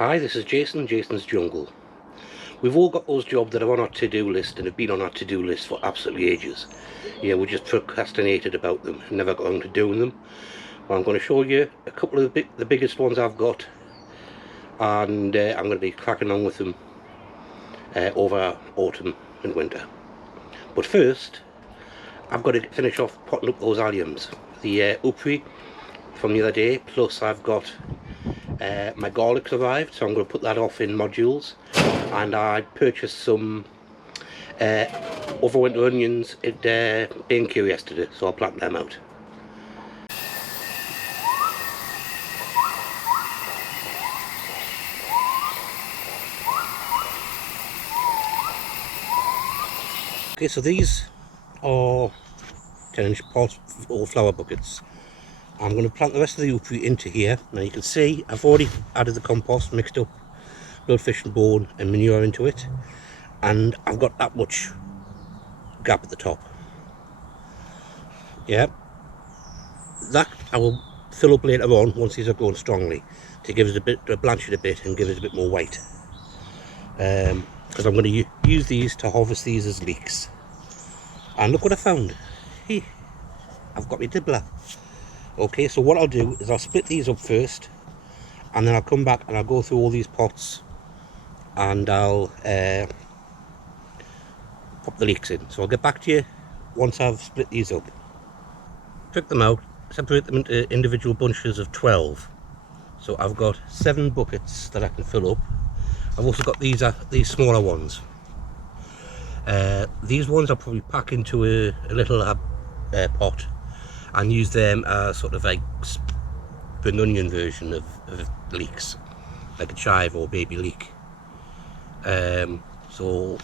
Hi, this is Jason's Jungle. We've all got those jobs that are on our to-do list and have been on our to-do list for absolutely ages. Yeah, we just procrastinated about them and never got on to doing them. Well, I'm going to show you a couple of the biggest ones I've got, and I'm going to be cracking on with them over autumn and winter. But first, I've got to finish off potting up those alliums. The Oerprei from the other day, plus I've got my garlic arrived, so I'm going to put that off in modules. And I purchased some overwinter onions at B&Q yesterday, so I'll plant them out. Okay, so these are 10-inch pots or flower buckets. I'm going to plant the rest of the Oerprei into here. Now you can see I've already added the compost, mixed up blood, fish and bone and manure into it, and I've got that much gap at the top. Yeah, that I will fill up later on once these are growing strongly, to give us a bit, to blanch it a bit and give us a bit more weight, because I'm going to use these to harvest these as leeks. And look what I found. I've got my dibbler. Okay, so what I'll do is I'll split these up first, and then I'll come back and I'll go through all these pots and I'll pop the leeks in. So I'll get back to you once I've split these up. Pick them out, separate them into individual bunches of 12. So I've got 7 buckets that I can fill up. I've also got these smaller ones. These ones I'll probably pack into a little pot and use them as sort of like spring onion version of leeks, like a chive or baby leek. So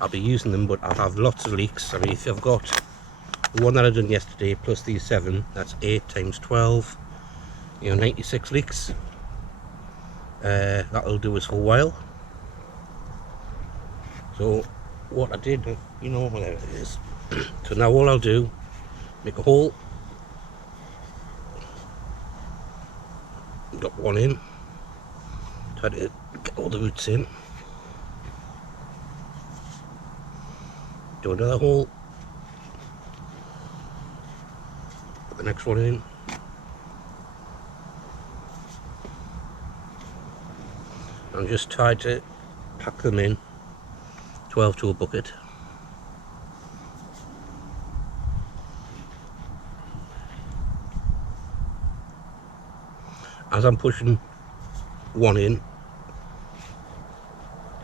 I'll be using them, but I'll have lots of leeks. I mean, if I've got the one that I done yesterday plus these 7, that's 8 times 12, 96 leeks. That'll do us for a while. So what I did, there it is. So now all I'll do, make a hole, got one in, try to get all the roots in, do another hole, put the next one in, and just try to pack them in, 12 to a bucket. As I'm pushing one in,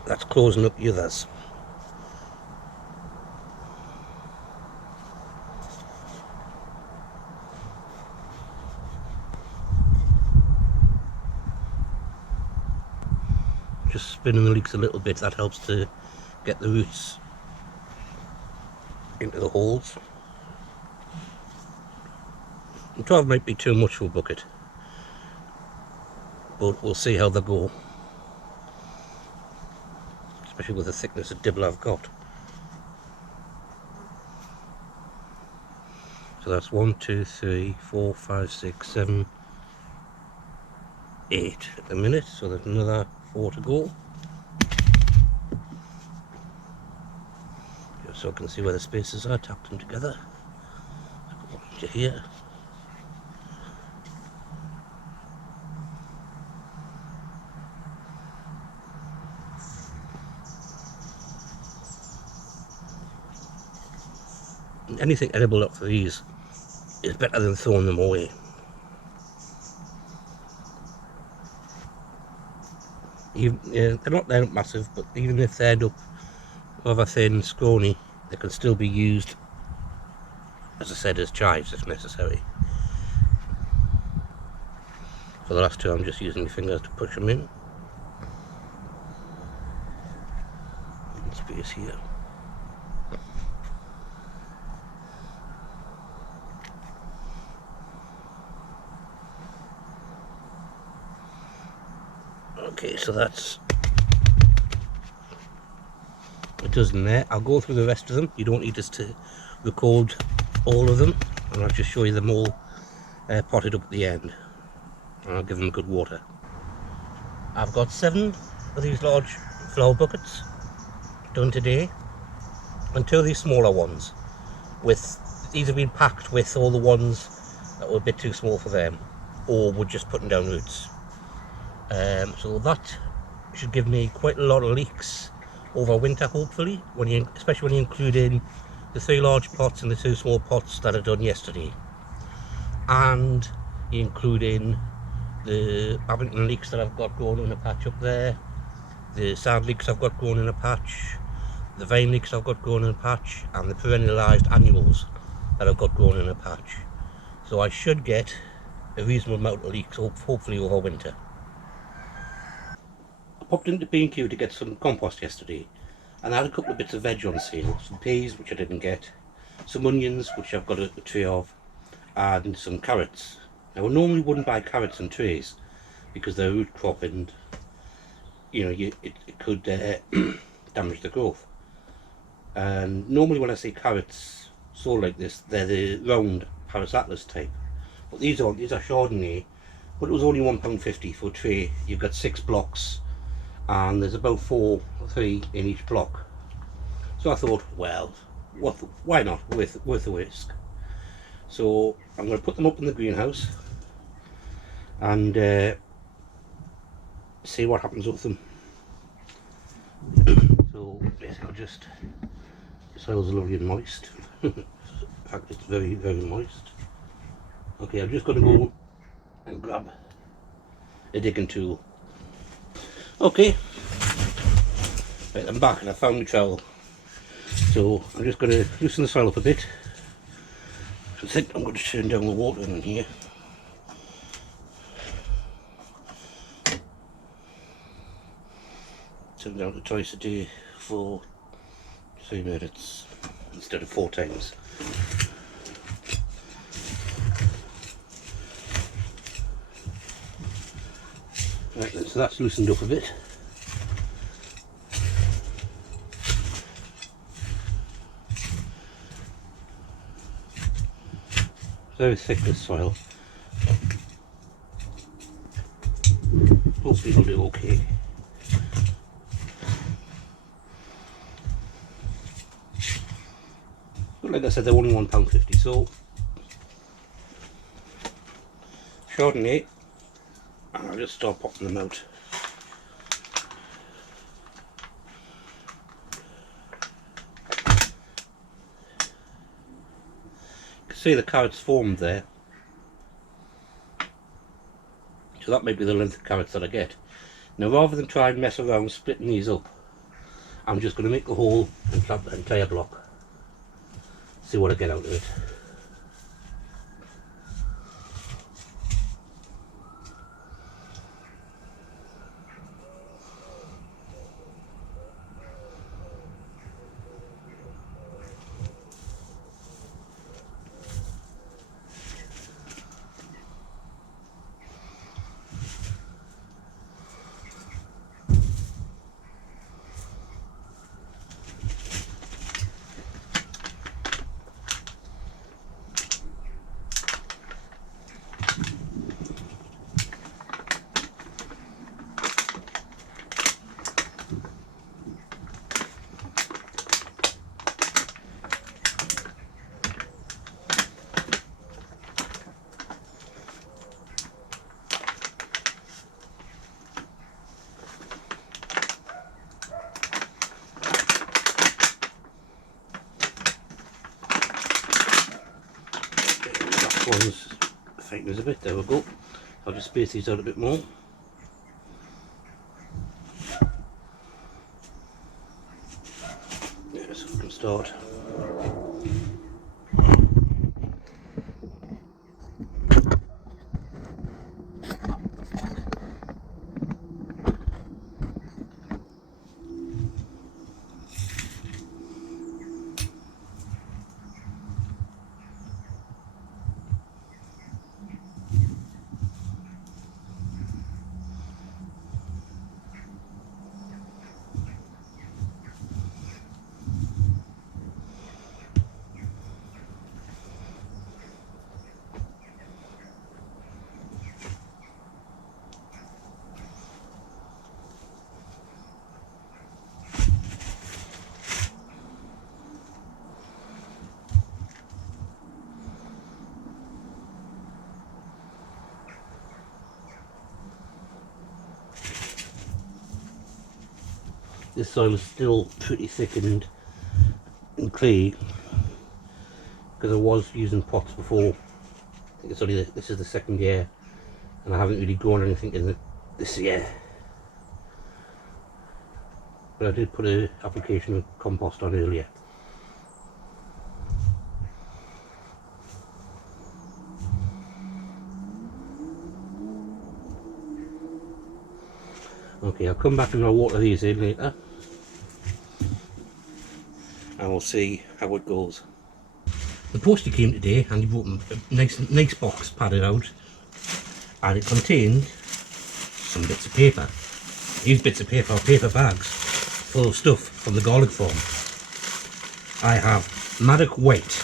that's closing up the others. Just spinning the leeks a little bit, that helps to get the roots into the holes. And 12 might be too much for a bucket, but we'll see how they go, especially with the thickness of dibble I've got. So that's 1, 2, 3, 4, 5, 6, 7, 8 at the minute, so there's another 4 to go. Just so I can see where the spaces are, tap them together. Put one into here. Anything edible up for these is better than throwing them away. They're not massive, but even if they end up rather thin, scrawny, they can still be used, as I said, as chives if necessary. For the last two, I'm just using my fingers to push them in. Space here. Okay, so that's a dozen there. I'll go through the rest of them. You don't need us to record all of them, and I'll just show you them all potted up at the end, and I'll give them good water. I've got 7 of these large flower buckets done today, and 2 of these smaller ones. These have been packed with all the ones that were a bit too small for them, or were just putting down roots. So that should give me quite a lot of leeks over winter, hopefully, especially when you include in the 3 large pots and the 2 small pots that I done yesterday, and you include in the Overwintering leeks that I've got growing in a patch up there, the sand leeks I've got growing in a patch, the vine leeks I've got growing in a patch, and the perennialised annuals that I've got growing in a patch. So I should get a reasonable amount of leeks, hopefully over winter. I popped into B&Q to get some compost yesterday, and I had a couple of bits of veg on sale, some peas which I didn't get, some onions which I've got a tray of, and some carrots. Now I normally wouldn't buy carrots in trays because they're root crop and it could damage the growth. And normally when I see carrots sold like this, they're the round Paris Atlas type, but these are Chardonnay, but it was only £1.50 for a tray. You've got 6 blocks and there's about 3 in each block. So I thought, well, why not, worth a risk. So I'm going to put them up in the greenhouse and see what happens with them. So basically the soil's lovely and moist. In fact, it's very, very moist. Okay, I'm just going to go and grab a digging tool. Okay, right, I'm back and I found my trowel. So I'm just going to loosen the soil up a bit. I think I'm going to turn down the water in here. Turn down to twice a day for 3 minutes instead of 4 times. Right then, so that's loosened up a bit. Very thick, this soil. Hopefully it'll do okay. But like I said, they're only £1.50, so Chardonnay, and I'll just start popping them out. You can see the carrots formed there, so that might be the length of carrots that I get. Now rather than try and mess around splitting these up, I'm just going to make a hole and plant the entire block. See what I get out of it. One's thickness a bit, there we go. I'll just space these out a bit more. Yeah, so we can start. This soil is still pretty thickened and clay because I was using pots before. I think it's only this is the second year, and I haven't really grown anything in it this year. But I did put an application of compost on earlier. Okay, I'll come back and I'll water these in later, and we'll see how it goes. The postie came today and he brought a nice box padded out, and it contained some bits of paper. These bits of paper are paper bags full of stuff from the garlic farm. I have Maddock White,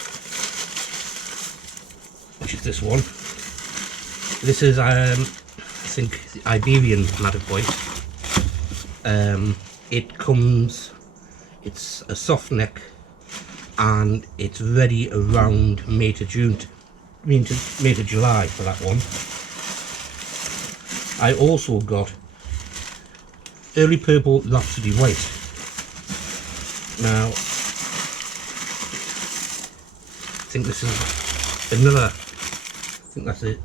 which is this one. This is I think the Iberian Maddock White. It's a soft neck, and it's ready around May to June, May to July for that one. I also got Early Purple Rhapsody White. Now, I think this is another, I think that's it,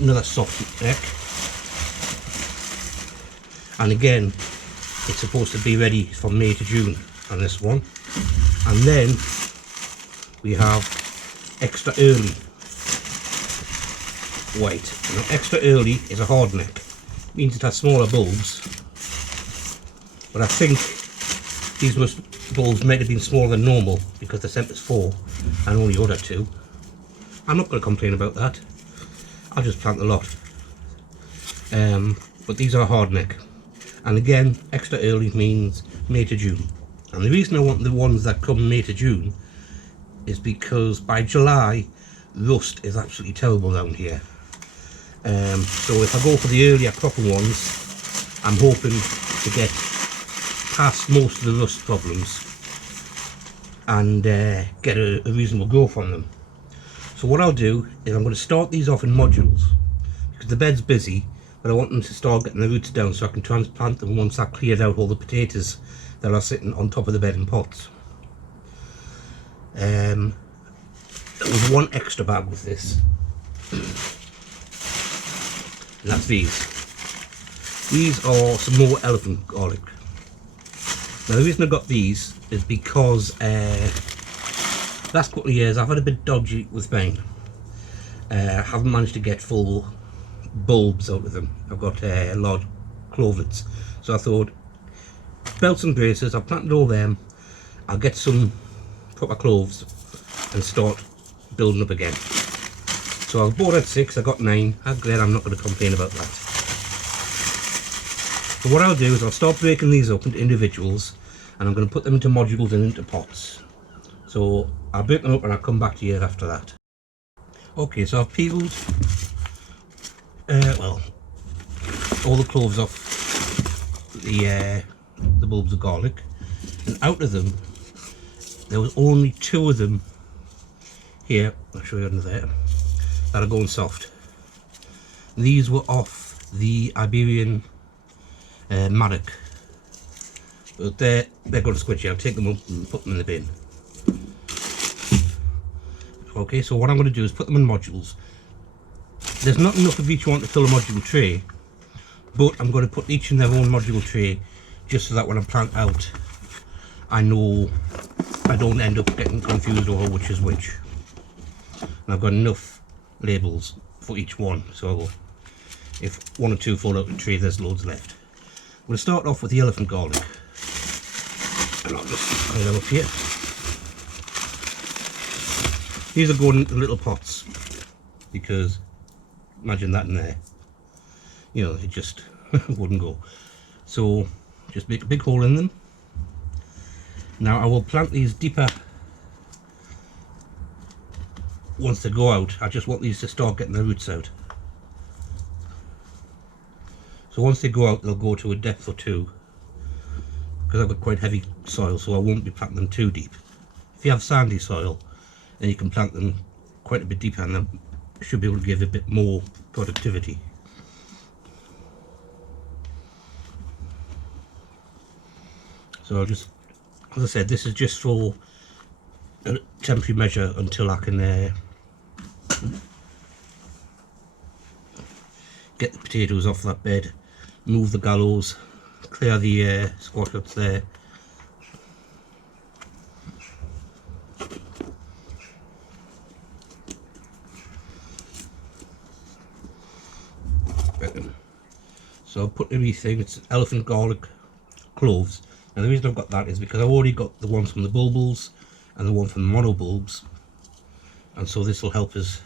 another soft neck. And again, it's supposed to be ready from May to June on this one. And then we have Extra Early White. Now, Extra Early is a hard neck. It means it has smaller bulbs. But I think these bulbs might have been smaller than normal because the sent us 4 and only ordered 2. I'm not going to complain about that. I'll just plant a lot. But these are hard neck. And again, extra early means May to June. And the reason I want the ones that come May to June is because by July, rust is absolutely terrible around here. So if I go for the earlier cropping ones, I'm hoping to get past most of the rust problems and get a reasonable growth on them. So what I'll do is I'm going to start these off in modules because the bed's busy, but I want them to start getting the roots down so I can transplant them once I've cleared out all the potatoes that are sitting on top of the bed in pots. There was one extra bag with this, and that's these. These are some more elephant garlic. Now the reason I got these is because last couple of years I've had a bit dodgy with mine. I haven't managed to get full bulbs out of them. I've got large cloves, so I thought belts and braces, I've planted all them, I'll get some proper cloves and start building up again. So I bought at 6, I got 9. I'm glad, I'm not going to complain about that. So what I'll do is I'll start breaking these up into individuals, and I'm going to put them into modules and into pots. So I'll break them up and I'll come back to you after that. Okay, so I've peeled well, all the cloves off the bulbs of garlic, and out of them there was only 2 of them here, I'll show you under there, that are going soft. These were off the Iberian Maddock, but they're going to squidgy. I'll take them up and put them in the bin. Okay, so what I'm going to do is put them in modules. There's not enough of each one to fill a module tray, but I'm going to put each in their own module tray just so that when I plant out I know I don't end up getting confused over which is which. And I've got enough labels for each one, so if 1 or 2 fall out of the tray, there's loads left. We'll start off with the elephant garlic, and I'll just hang them up here. These are going into little pots because imagine that in there, you know, it just wouldn't go. So just make a big hole in them. Now I will plant these deeper once they go out. I just want these to start getting their roots out. So once they go out, they'll go to a depth or 2, because I've got quite heavy soil, so I won't be planting them too deep. If you have sandy soil, then you can plant them quite a bit deeper, and they should be able to give a bit more productivity. So I'll just, as I said, this is just for a temporary measure until I can get the potatoes off that bed, move the gallows, clear the squash ups there. So I'll put everything, it's elephant garlic, cloves. Now the reason I've got that is because I've already got the ones from the bulbs and the one from the monobulbs, and so this will help us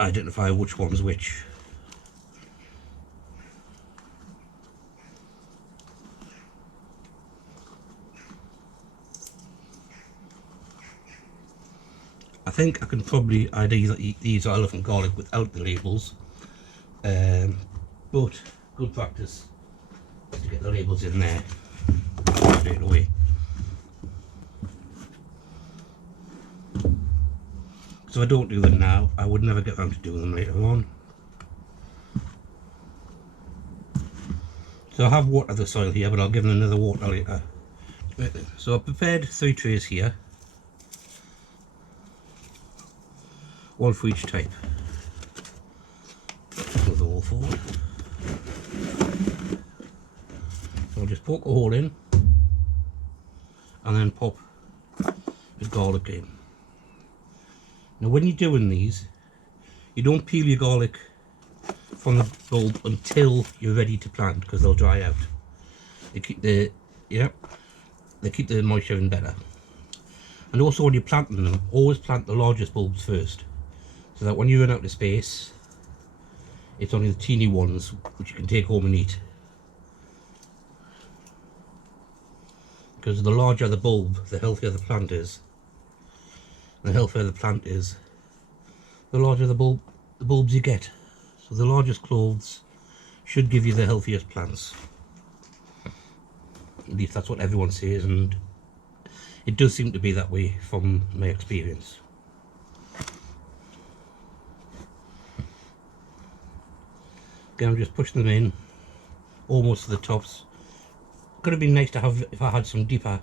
identify which one's which. I think I can probably either eat these or elephant garlic without the labels, but good practice is to get the labels in there straight away. So if I don't do them now, I would never get around to doing them later on. So I have watered the soil here, but I'll give them another water later. So I've prepared 3 trays here, one for each type. Move the wall forward. So I'll just poke a hole in and then pop the garlic in. Now when you're doing these, you don't peel your garlic from the bulb until you're ready to plant, because they'll dry out. They keep the they keep the moisture in better. And also when you're planting them, always plant the largest bulbs first, so that when you run out of space, it's only the teeny ones which you can take home and eat. Because the larger the bulb, the healthier the plant is. The healthier the plant is, the larger the bulbs you get. So the largest cloves should give you the healthiest plants. At least that's what everyone says, and it does seem to be that way from my experience. Again, I'm just pushing them in almost to the tops. Could have been nice to have if I had some deeper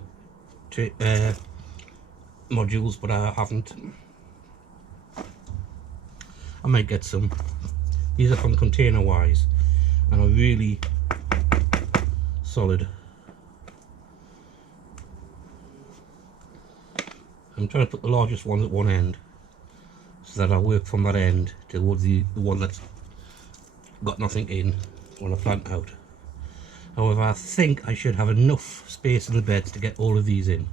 modules, but I haven't. I might get some. These are from Container Wise and are really solid. I'm trying to put the largest ones at one end so that I work from that end towards the one that's got nothing in when I plant out. However, I think I should have enough space in the beds to get all of these in.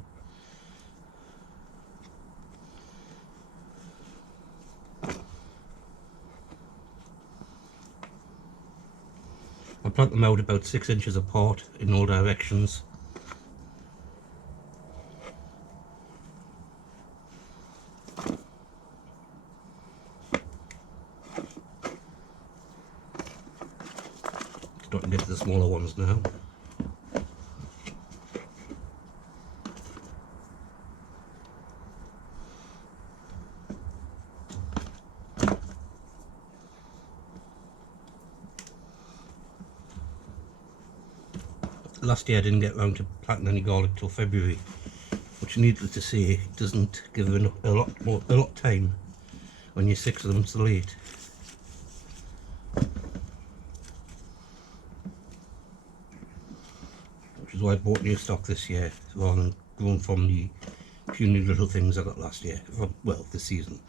I plant them out about 6 inches apart in all directions. Starting to get to the smaller ones now. Last year I didn't get round to planting any garlic till February, which needless to say doesn't give them a lot time when you're 6 of them so late. Which is why I bought new stock this year rather than growing from the puny little things I got last year, well, this season.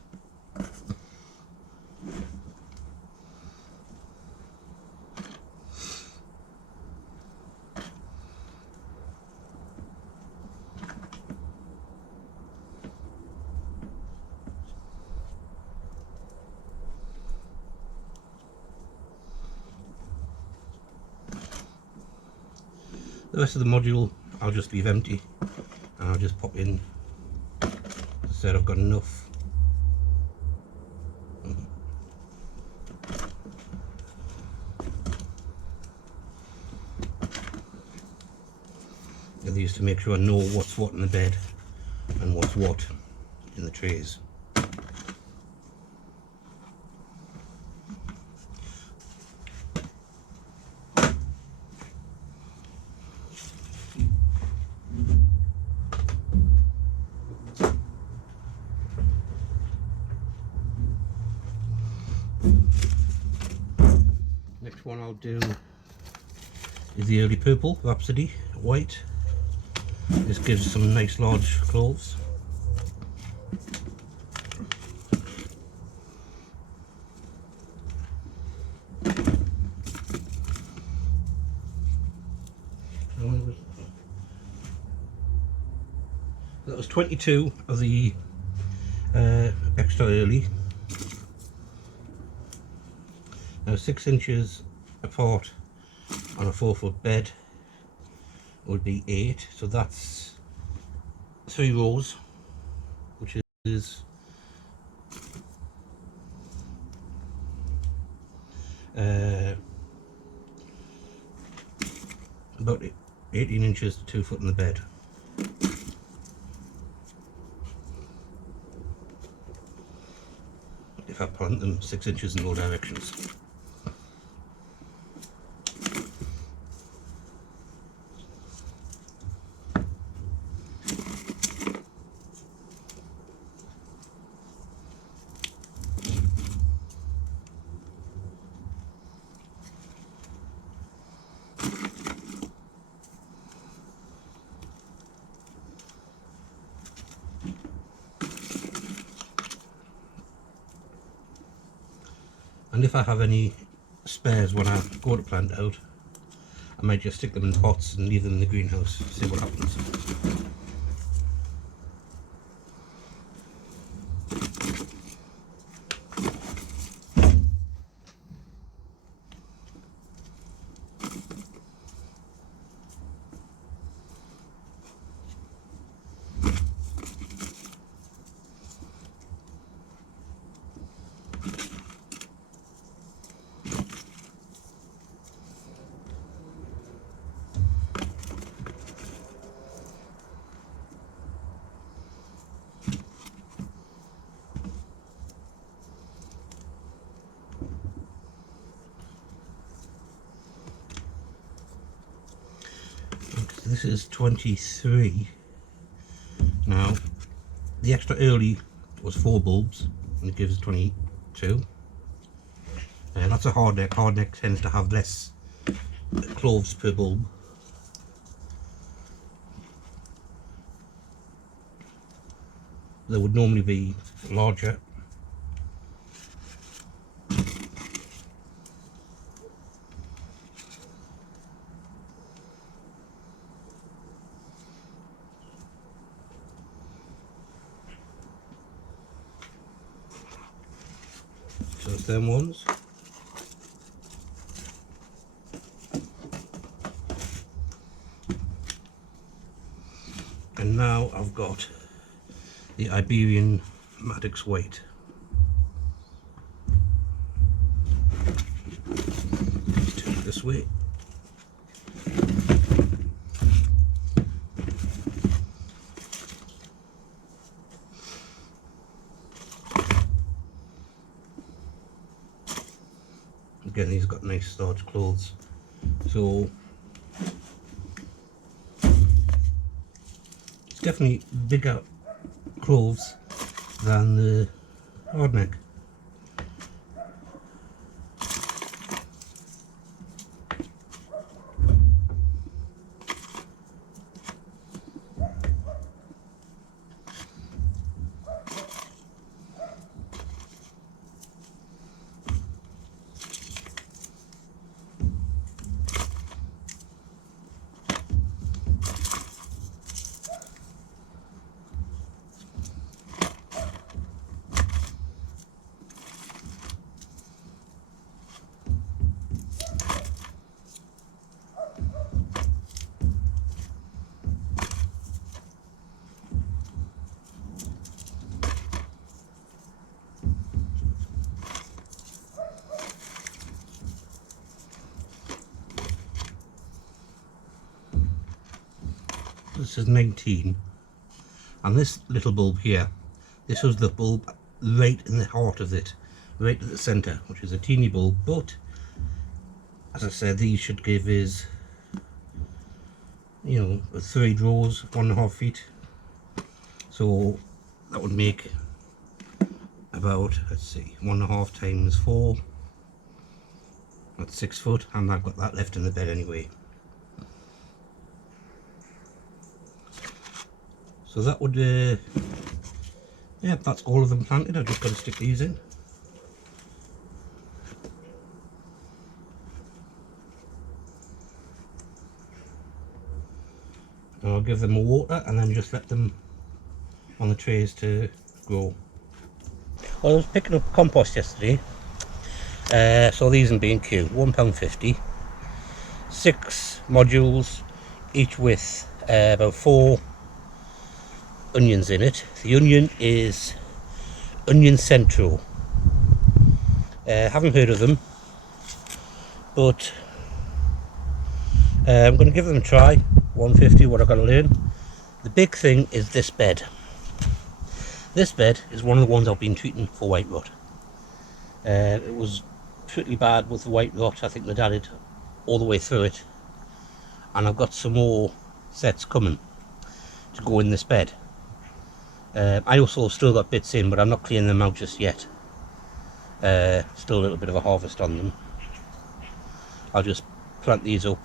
The rest of the module I'll just leave empty and I'll just pop in. As I said, I've got enough. Of these to make sure I know what's what in the bed and what's what in the trays. do is the early purple Rhapsody white. This gives some nice large cloves. That was 22 of the extra early. Now 6 inches apart on a 4-foot bed would be 8, so that's 3 rows, which is about 18 inches to 2 foot in the bed. If I plant them 6 inches in all directions. And if I have any spares when I go to plant out, I might just stick them in pots and leave them in the greenhouse, see what happens. This is 23. Now, the extra early was 4 bulbs, and it gives 22. And that's a hard neck. Hard neck tends to have less cloves per bulb. They would normally be larger. So it's them ones. And now I've got the Iberian Maddox White. Let's turn it this way. Again, he's got nice large clothes, so it's definitely bigger cloves than the hardneck. This is 19, and this little bulb here, this was the bulb right in the heart of it, right at the centre, which is a teeny bulb, but as I said, these should give us, you know, 3 rows, 1.5 feet, so that would make about, let's see, 1.5 times 4, That's 6 foot, and I've got that left in the bed anyway. So that would, yeah, that's all of them planted. I've just got to stick these in. And I'll give them more water and then just let them on the trays to grow. Well, I was picking up compost yesterday. So these in B&Q, £1.50. 6 modules, each with about 4 onions in it. The onion is Onion Centro. Haven't heard of them, but I'm going to give them a try. £1.50, what I've got to learn. The big thing is this bed. This bed is one of the ones I've been treating for white rot. It was pretty bad with the white rot. I think they added all the way through it, and I've got some more sets coming to go in this bed. I also still got bits in, but I'm not cleaning them out just yet. Still a little bit of a harvest on them. I'll just plant these up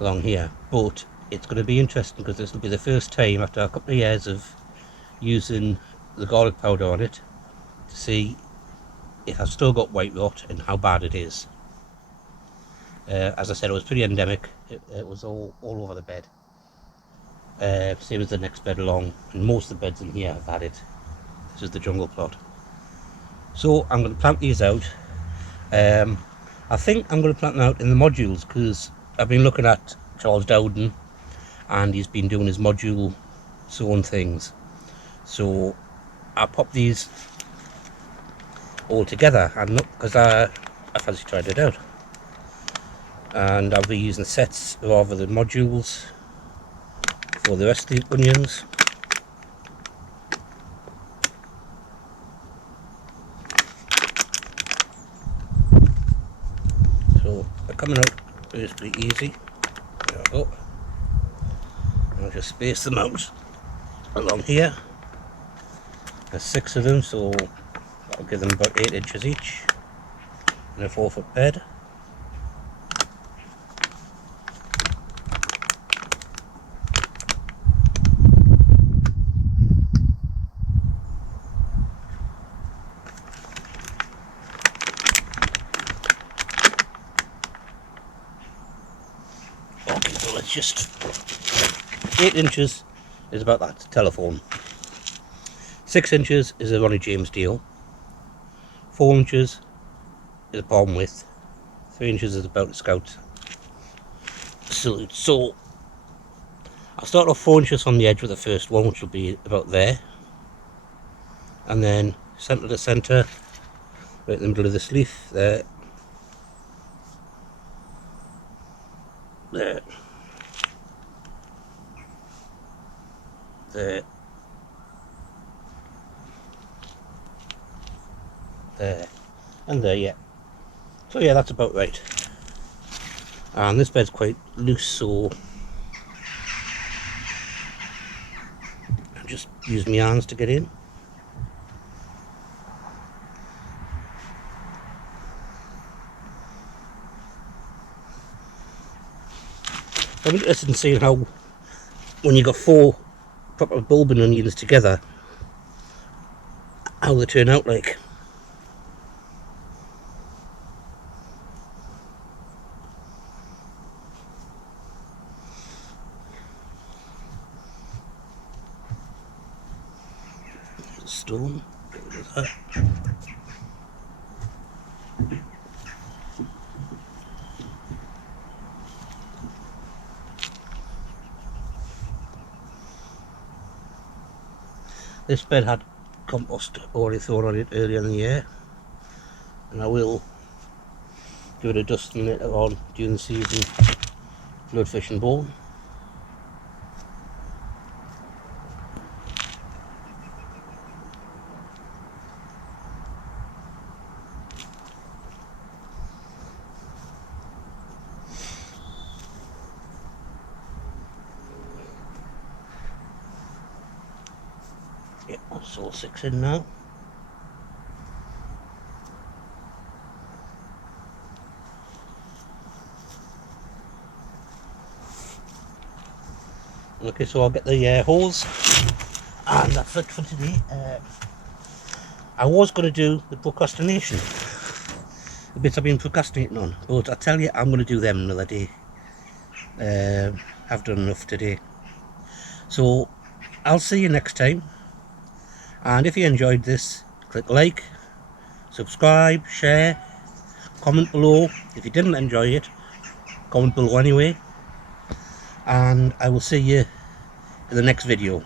along here, but it's going to be interesting because this will be the first time after a couple of years of using the garlic powder on it to see if I've still got white rot and how bad it is. As I said, it was pretty endemic. It was all over the bed. Same as the next bed along, and most of the beds in here have had it. This is the jungle plot. So I'm going to plant these out. I think I'm going to plant them out in the modules because I've been looking at Charles Dowden and he's been doing his module sown things. So I'll pop these all together and look, because I fancy trying it out. And I'll be using sets rather than modules for the rest of the onions. So they're coming out basically easy. There we go. I'll just space them out along here. There's 6 of them, so I'll give them about 8 inches each in a 4-foot bed. Okay, so let's just 8 inches is about that telephone. 6 inches is a Ronnie James deal. 4 inches is a palm width. 3 inches is about a scout salute. So I'll start off 4 inches on the edge with the first one, which will be about there, and then centre to centre, right in the middle of this leaf, there, there, there, there, and there, yeah. So yeah, that's about right. And this bed's quite loose, so I'll just use my hands to get in. I'm interested in seeing how, when you got 4 proper bulbing onions together, how they turn out like. Stone, get rid of that. This bed had compost already thrown on it earlier in the year, and I will give it a dusting later on during the season, bloodfish and bone. Yeah, that's all 6 in now. Okay, so I'll get the hose, and that's it for today. I was going to do the procrastination, the bits I've been procrastinating on, but I tell you, I'm going to do them another day. I've done enough today. So I'll see you next time, and if you enjoyed this, click like, subscribe, share, comment below. If you didn't enjoy it, comment below anyway, and I will see you in the next video.